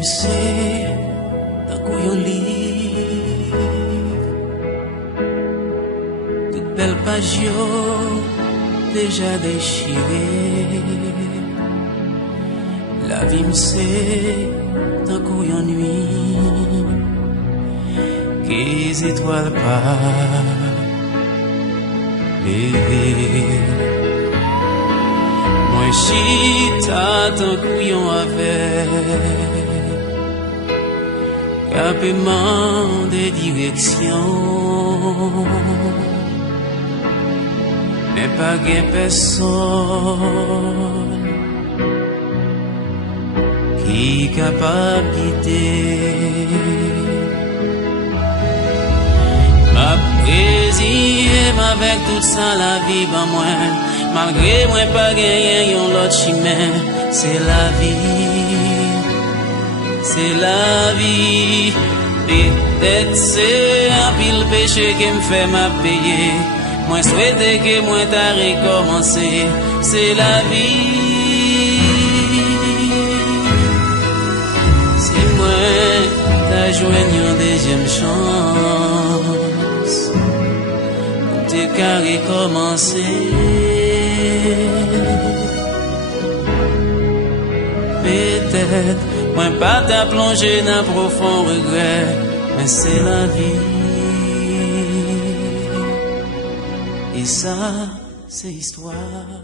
me c'est d'un couillon livre. Toute belle page yo déjà déchirée. La vie me c'est d'un couillon nuit. Les étoiles pas lever. Moi chita d'un couillon avec capement des directions, mais pas gain personne qui capable guider. Ma plaisir avec tout ça la vie ba moi, malgré moi pas gagner yon l'autre chemin. C'est la vie, c'est la vie. Peut-être c'est un pile péché qui me fait m'a payer. Moi souhaite que moi t'a recommencé. C'est la vie. C'est moi t'a joindre une deuxième chance. T'es qu'à recommencer. Peut-être moi pas t'a plongé dans profond regret, mais c'est la vie. Et ça, c'est histoire.